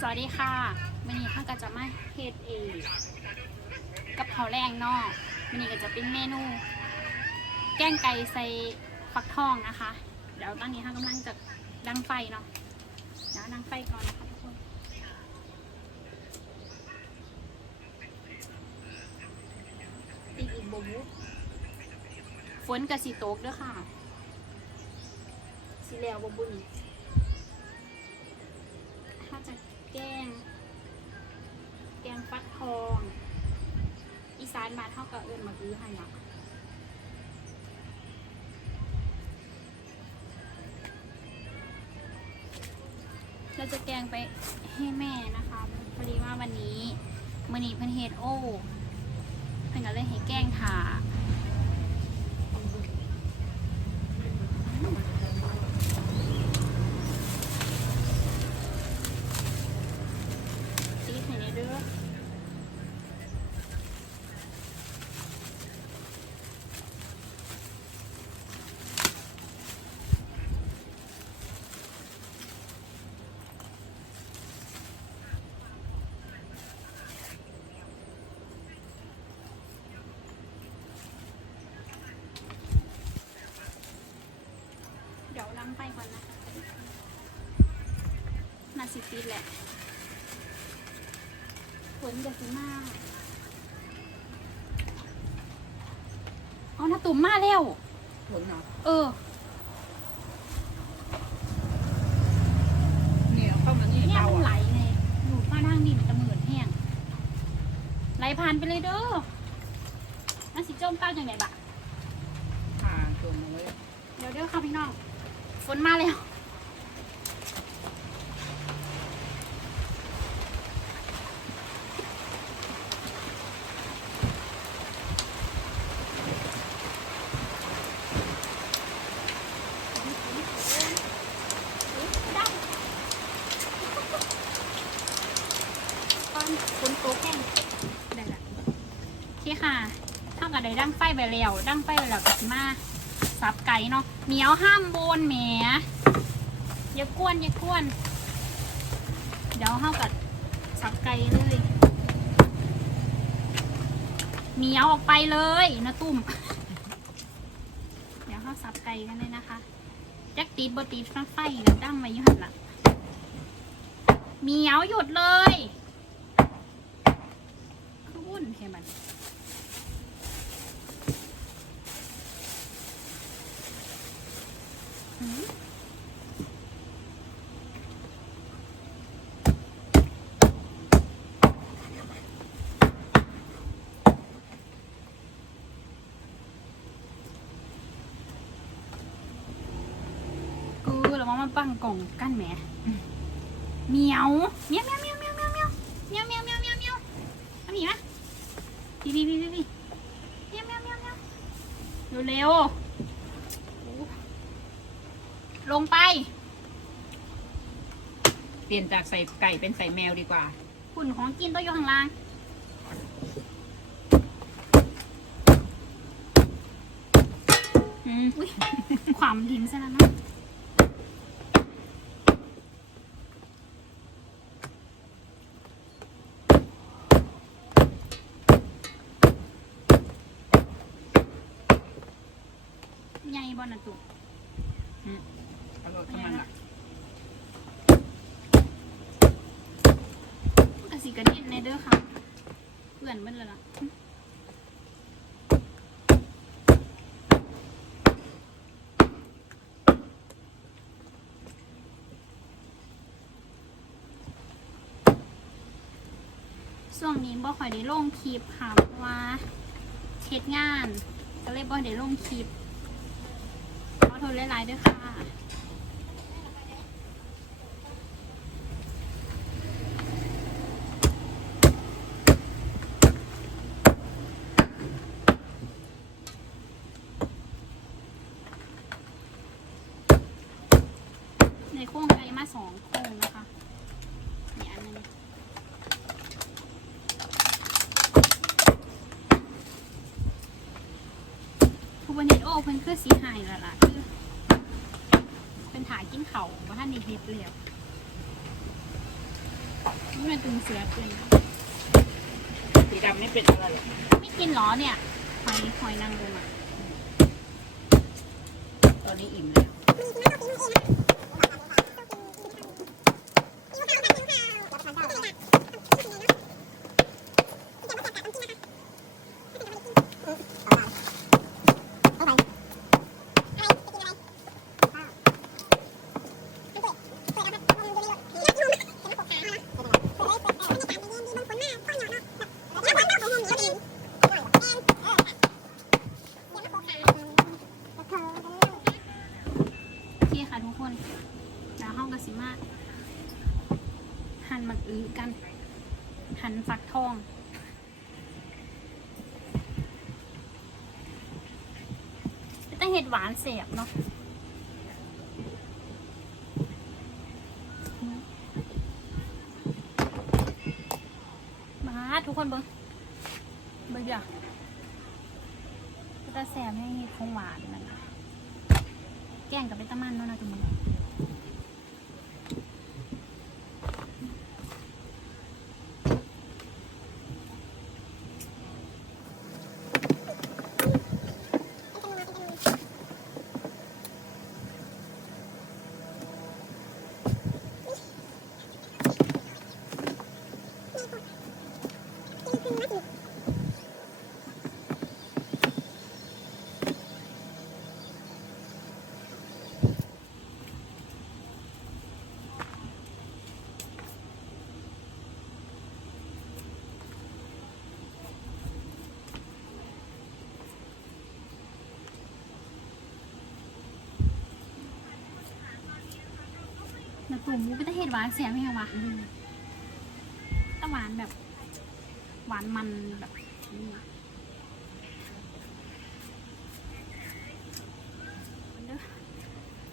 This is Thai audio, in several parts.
สวัสดีค่ะวันนี้ข้าก็จะมาเฮ็ดเองกับข้าวแรงเนอกวันนี้ก็จะเป็นเมนู แกงไก่ใส่ฟักทองนะคะ เดี๋ยวตอนนี้ข้ากำลังจะดังไฟเนาะเดี๋ยวดังไฟก่อนนะคะทุกคนติดอีกบบุฝนกับสีโตกด้วยค่ะสีแล้วบบุนี่านมานเท่ากับเอื่อนมาซื้อให้นหลักเราจะแกงไปให้แม่นะคะพอดีว่าวันนี้มือนี้เพิ่นเฮดโอเพิ่นก็เลยให้แกงถาซีดให้ในเด้อ เดี๋ยวล้างไป ก่อนนะคะนาสิปีดแหละฝนจะสิมากเอาหน้าตุ่มมาแล้วผลเนาะเออ เนี่ยเข้ามานี่เนี่ยเตามันไหลอะไงหนูมาทางนี้มันจะเหมือนแห้ง ไหลผ่านไปเลยเด้อน่าสิจมเต้าจังไหนบะผ่านตัวมาเลย เดี๋ยวเด้อค่ะพี่น้อง ฝนมาแล้วตอนฝนตกแห้งได้ละโอเคค่ะเท่ากับได้ดั้งไฟไปแล้วดั้งไฟไปแล้วก็มาสับไก่เนาะ เหนียวห้ามโบนแหมอย่ากวนอย่ากวน เดี๋ยวเท่ากับสับไก่เลยเหนียวออกไปเลยนะตุ่มเดี๋ยวเข้าสับไก่กันเลยนะคะแจ็คตีดบตีดฟ้าไฟแล้วดั้งไว้อยี่หันละเหนียวหยุดเลยขุ่นเห็นมัน มกูแล้วว่ามันปังกล่องกั้นแหมเหมียวเมียวเมียวเมียวเมียวเมียวเมียวเมียวเมียวเมียวเมียวเมียวเอาหนีมาพี่พี่พี่พี่พี่เมียวเมียวเมียวเมียวเร็วๆลงไป เปลี่ยนจากใส่ไก่เป็นใส่แมวดีกว่า หุ่นของกินตัวอยู่ข้างล่าง อืมอุ้ยความดินซะแล้วเนาะใหญ่บอนะตุก เอารถเข้ามาละ กระสีกระเด็นในเด้อค่ะ เพื่อนเบิ้ลเลยล่ะช่วงนี้บ่ค่อยได้ลงคลิปค่ะเพราะว่าเฮ็ดงาน ก็เลยบ่ได้ลงคลิปขอโทษหลายๆด้วยค่ะ ในโครงไก่มาสองโครงนะคะเนี่ยอันนึงคูบา เนตโอเพิ่นคือสีหายแล้วล่ะคือเป็นถ่ายกินเขาว่าท่านในเฮ็ดเลยอะนี่มันตึงเสือตึงสีดำนี่เป็นอะไรเหรอไม่กินเหรอเนี่ยหอยหอยนางรมอะตอนนี้อิ่มแล้ว โอเคค่ะทุกคนแล้วห้องกสิมาหั่นหมักอื้อกัน หั่นฟักทอง แต่เหวานเสียบเนาะมาทุกคนเบิ้งเบิ้งอย่าตะแสบให้คงหวานมันนะแกงกับเป็นตะมันเนาะนะทุกคน แล้วตุ่มมูเป็นตะเห็ดหวานเสียไม่ยังวะตะหวานแบบ หวานมันแบบนี้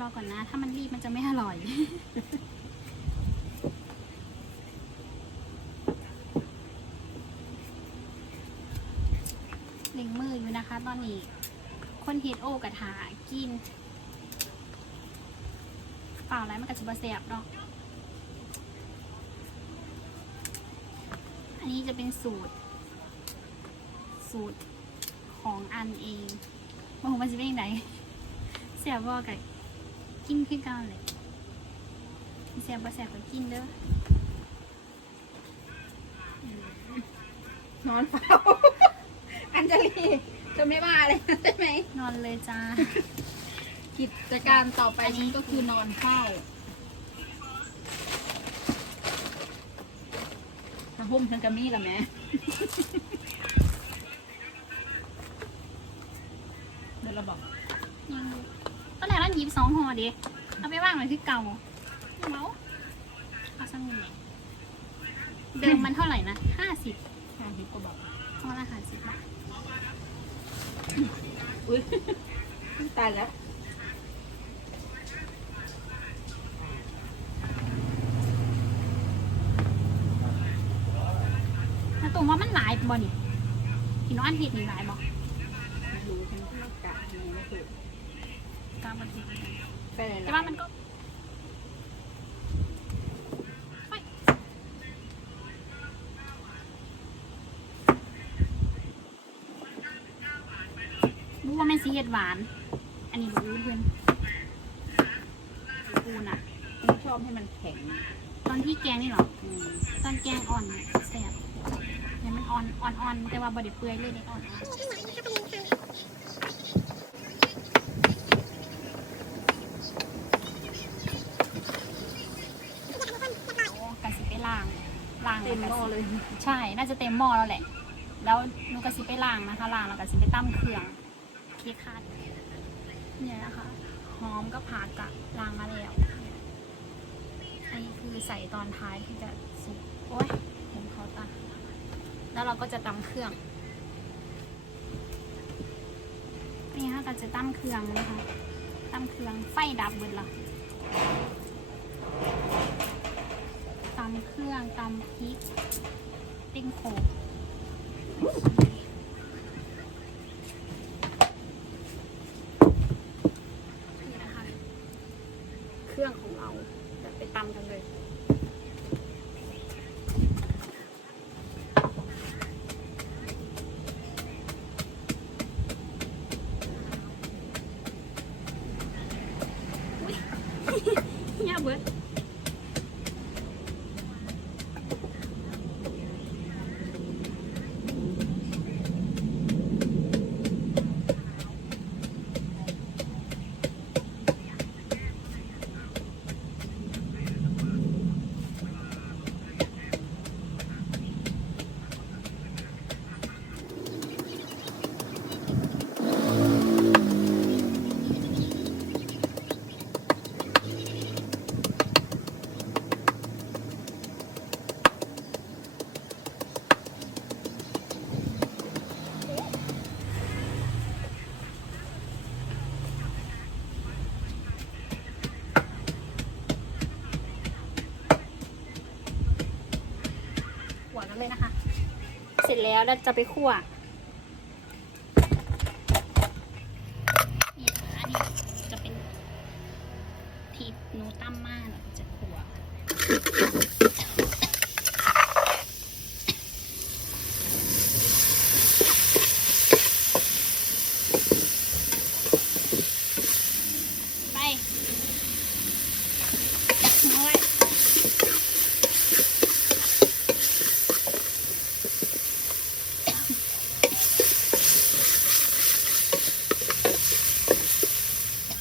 รอก่อนนะ ถ้ามันรีบมันจะไม่อร่อยเล็งมืออยู่นะคะ ตอนนี้ คนเฮ็ดโอกระถากิน ล่าอะไรมันก็จะบะเสียบเนาะ อันนี้จะเป็นสูตร สูตรของอันเองว่าผมมันจะเป็นยังไงเสียบบอกกับกินขึ้นกันเลยเสียบบะเสียบก็กินเด้ออืมนอนเฝ้า อัญจลีจะไม่ว่าเลยนะใช่ไหม นอนเลยจ้า กิจการต่อไปนี้ก็คือนอนเฝ้าถ้าหุ้มฉันก็มีละแม่เดี๋ยวเราบอกยังตอนแรกเราหยิบสองห่อดิเอาไปว่างไว้ที่เก่าไม่เมาเอาสักหนึ่งเดิมมันเท่าไหร่นะห้าสิบห้าสิบกว่าบาทห่อละห้าสิบบาทอุ้ยตายแล้วแล้วตัวว่ามันหลาย บ่นี่พี่น้องอันเห็ดนี่หลายบ่ไม่รู้ฉันก็กะยังไม่ถูกกลางประเทศไปเลยแต่นะว่ามันก็ไม่รู้ว่าแม่นสีเห็ดหวาน อันนี้รู้เพื่อนกูน่ะฉันชอบให้มันแข็ง ตอนที่แกงนี่เหรอ อืมตอนแกงอ่อนเนี่ยแซ่บ เนี่ยมันอ่อนอ่อนอ่อนแต่ว่าบไดเปื่อยเลยเนี่ยอ่อนกะสิไปล้างล้างเต็มหม้อเลย ใช่ น่าจะเต็มหม้อแล้วแหละ แล้วนูกะสิไปล้างนะคะล้างแล้วกะสิไปตั้มเครื่องเค้กคัดเนี่ยนะคะหอมก็ผักกะล้างมาแล้วอันนี้คือใส่ตอนท้ายที่จะสุกโอ้ยเห็นเขาตา แล้วเราก็จะตำเครื่อง นี่ค่ะก็จะตั้มเครื่องนะคะตั้มเครื่องไฟดับเบิดละตำเครื่องตำพริกติ้งโขกนี่นะคะ เครื่องของเราจะไปตำกันเลย กันเลยนะคะ เสร็จ แล้วเราจะไปคั่วนี่นะคะอันนี้จะเป็นที่หนูตั้มมากเราก็จะคั่ว ไปน้อย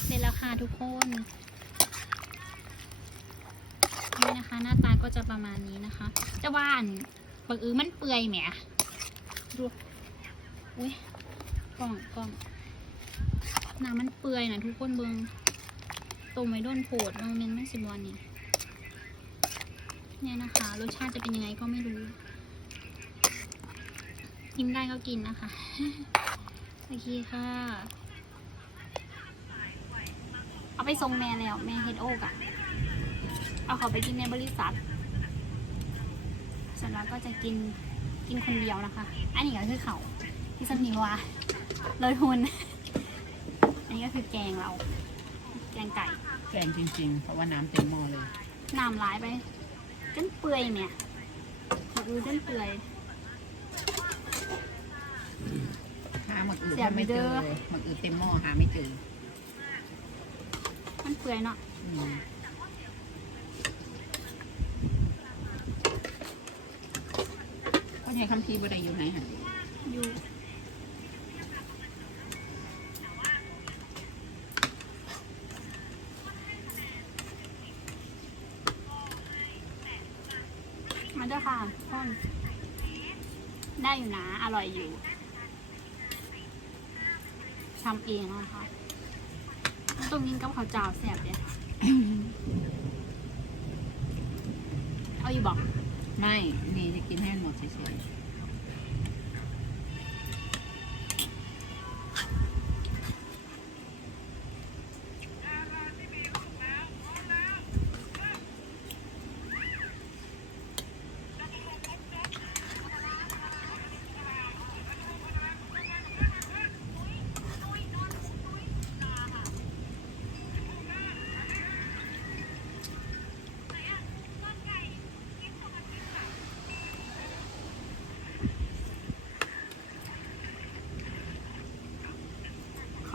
เสร็จแล้วค่ะทุกคน นี่นะคะ หน้าตาก็จะประมาณนี้นะคะ จะว่าอันปักอือมันเปื่อยแหมดู อุ้ยกล้องกล้องน้ำมันเปื่อยนะทุกคนเบิงต้มไว้ด้นโผดมันเป็นไม่สิบวันนี่เนี่ยนะคะ รสชาติจะเป็นยังไงก็ไม่รู้ กินได้ก็กินนะคะ โอเคค่ะ เอาไปส่งแม่แล้วแม่เฮดโอกอะเอาเขาไปกินในบริษัทส่วนเราก็จะกินกินคนเดียวนะคะ อันนี้ก็คือเขา ที่สำนีวาเลยหุนอันนี้ก็คือแกงเรา แกงไก่แกงจริงๆ เพราะว่าน้ำเต็มหม้อเลย น้ำร้ายไปจนเปื่อยเนี่ยอือจนเปื่อย หาหมึกอื่นเสียบไม่เจอเด้อหมึกอื่นเต็มหม้อหาไม่เจอมันเปื่อยเนาะอืมก็ใช้คำทีบ่ได้อยู่ไหนหันอ อนได้อยู่นะ อร่อยอยู่ทำเองนะคะตรงนี้กับข้าวเจ้าแซ่บเนี่ยเอาอยู่บอก ไม่ นี่จะกินให้หมดเฉยข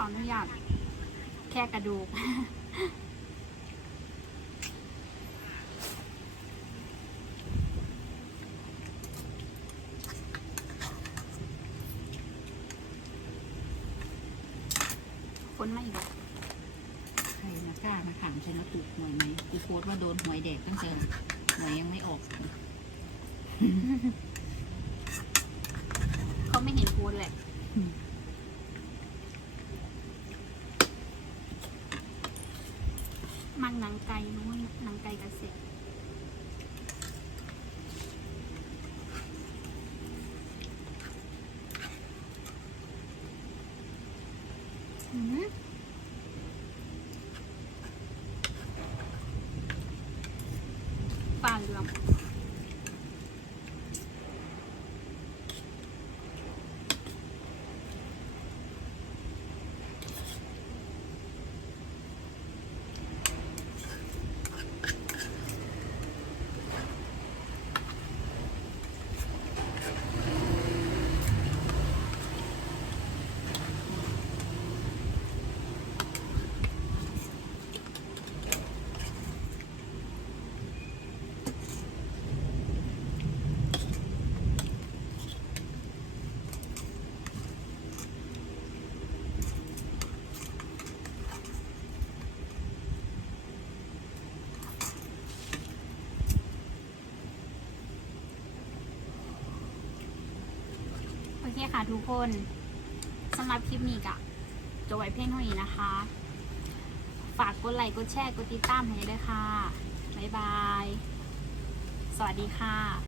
ออนุญาตแค่กระดูก คนไม่บอกๆใครมากล้ามาขังฉันแล้วถูกหวยไหมกูโพสต์ว่าโดนหวยแดกตั้งเจอหวยยังไม่ออก เขาไม่เห็นพูดแหละ อืม มัน หนังไก่นู้นหนังไก่กระเซ็จ คค่ะทุกคนสำหรับคลิปนี้กะจะไว้เพียงเท่านี้นะคะ ฝากกดไลค์กดแชร์กดติดตามให้ด้วยค่ะ บ๊ายบาย สวัสดีค่ะ